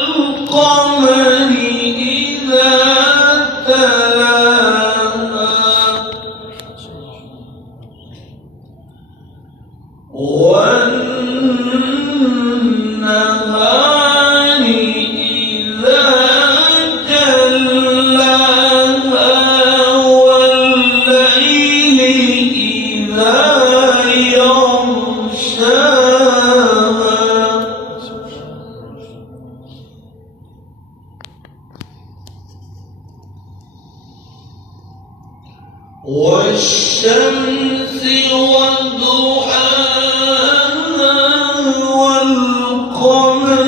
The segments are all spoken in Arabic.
والقمر إذا تلاها والنهار إذا جلاها والليل إذا يغشاها والشمس وضحاها والقمر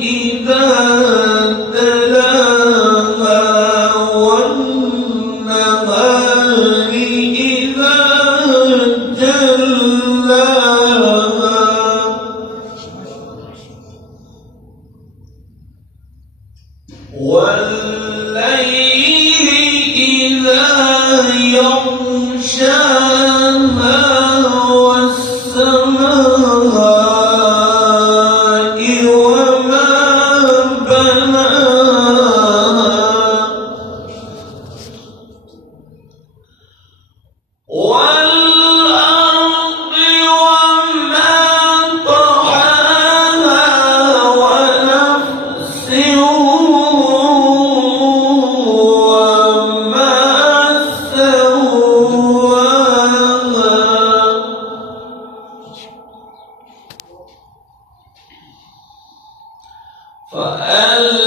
إذا تلاها والنهار إذا جلاها والليل إذا يغشاها والسماء وما بناها والأرض وما طحاها ونفس فألهمها